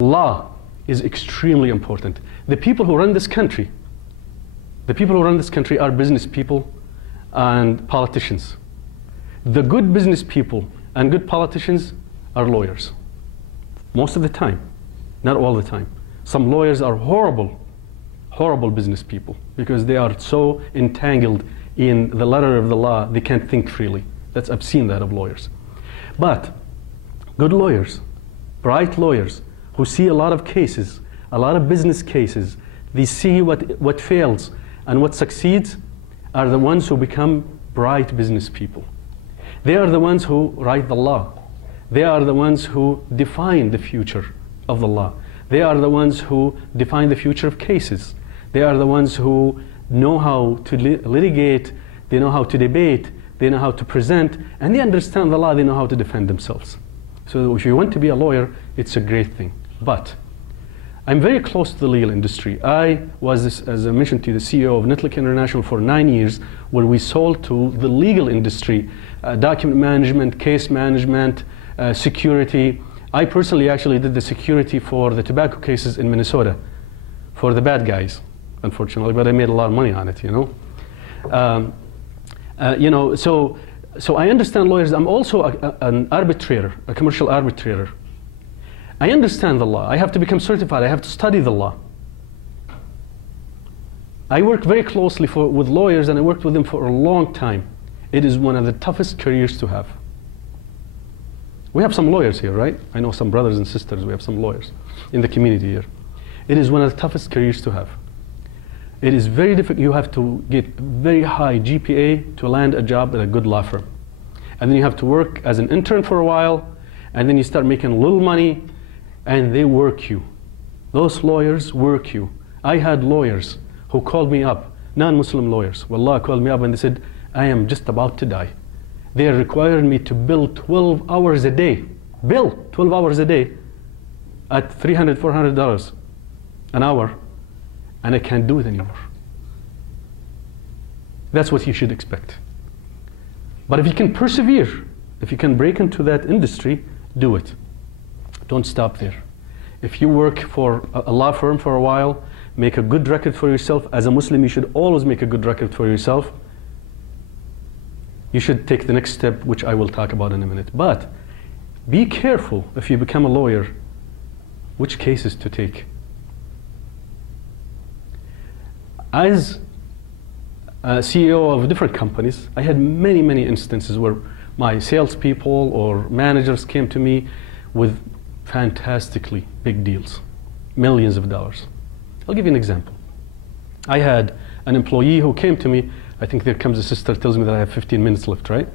Law is extremely important. The people who run this country, are business people and politicians. The good business people and good politicians are lawyers. Most of the time, not all the time. Some lawyers are horrible, horrible business people because they are so entangled in the letter of the law, they can't think freely. I've seen that of lawyers. But good lawyers, bright lawyers, who see a lot of cases, a lot of business cases, they see what fails and what succeeds, are the ones who become bright business people. They are the ones who write the law. They are the ones who define the future of the law. They are the ones who define the future of cases. They are the ones who know how to litigate, they know how to debate, they know how to present, and they understand the law, they know how to defend themselves. So if you want to be a lawyer, it's a great thing. But I'm very close to the legal industry. I was, as I mentioned to you, the CEO of Netlick International for 9 years, where we sold to the legal industry, document management, case management, security. I personally actually did the security for the tobacco cases in Minnesota, for the bad guys, unfortunately, but I made a lot of money on it, So I understand lawyers. I'm also an arbitrator, a commercial arbitrator. I understand the law. I have to become certified. I have to study the law. I work very closely with lawyers, and I worked with them for a long time. It is one of the toughest careers to have. We have some lawyers here, right? I know some brothers and sisters. We have some lawyers in the community here. It is one of the toughest careers to have. It is very difficult. You have to get very high GPA to land a job at a good law firm. And then you have to work as an intern for a while, and then you start making a little money, and they work you. Those lawyers work you. I had lawyers who called me up, non-Muslim lawyers. Wallah, called me up and they said, I am just about to die. They are requiring me to bill 12 hours a day. Bill 12 hours a day at $300, $400 an hour, and I can't do it anymore. That's what you should expect. But if you can persevere, if you can break into that industry, do it. Don't stop there. If you work for a law firm for a while, make a good record for yourself. As a Muslim, you should always make a good record for yourself. You should take the next step, which I will talk about in a minute. But be careful if you become a lawyer, which cases to take. As a CEO of different companies, I had many, many instances where my salespeople or managers came to me with fantastically big deals, millions of dollars. I'll give you an example. I had an employee who came to me. I think there comes a sister, tells me that I have 15 minutes left, right?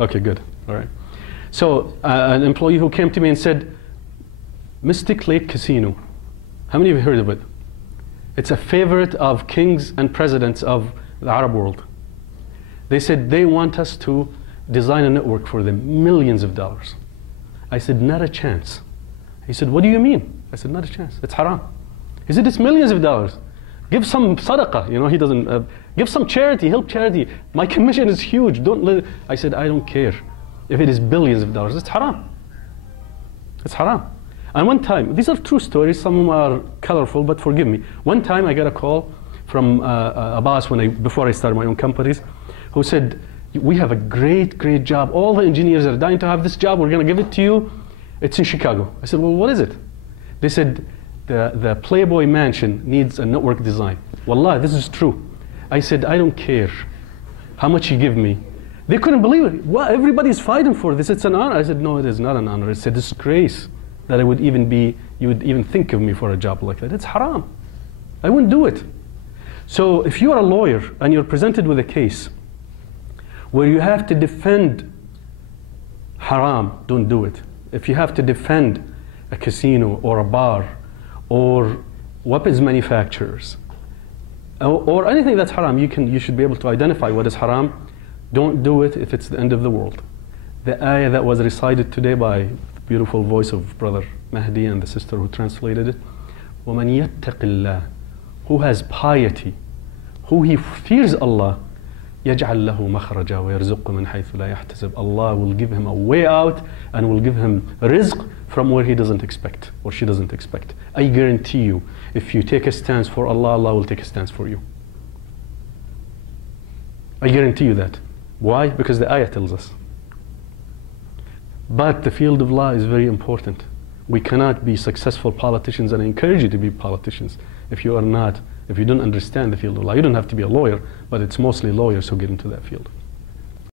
Okay, good, all right. So an employee who came to me and said, Mystic Lake Casino, how many of you heard of it? It's a favorite of kings and presidents of the Arab world. They said they want us to design a network for them, millions of dollars. I said, not a chance. He said, what do you mean? I said, not a chance, it's haram. He said, it's millions of dollars. Give some sadaqah, he doesn't, give some charity, help charity. My commission is huge, don't let it. I said, I don't care. If it is billions of dollars, it's haram. It's haram. And one time, these are true stories, some of them are colorful, but forgive me. One time I got a call from a boss before I started my own companies, who said, we have a great, great job. All the engineers are dying to have this job. We're going to give it to you. It's in Chicago. I said, well, what is it? They said, the Playboy mansion needs a network design. Wallah, this is true. I said, I don't care how much you give me. They couldn't believe it. Well, everybody's fighting for this. It's an honor. I said, no, it is not an honor. It's a disgrace that you would even think of me for a job like that. It's haram. I wouldn't do it. So if you are a lawyer and you're presented with a case where you have to defend haram, don't do it. If you have to defend a casino or a bar or weapons manufacturers or anything that's haram, you should be able to identify what is haram. Don't do it if it's the end of the world. The ayah that was recited today by the beautiful voice of Brother Mahdi and the sister who translated it, وَمَنْ يَتَّقِ اللَّهِ, who has piety, who he fears Allah, يجعل له مخرجا ويرزقه من حيث لا يحتسب. Allah will give him a way out and will give him rizq from where he doesn't expect or she doesn't expect. I guarantee you, if you take a stance for Allah, Allah will take a stance for you. I guarantee you that. Why? Because the ayah tells us. But the field of law is very important. We cannot be successful politicians, and I encourage you to be politicians if you are not, if you don't understand the field of law. You don't have to be a lawyer, but it's mostly lawyers who get into that field.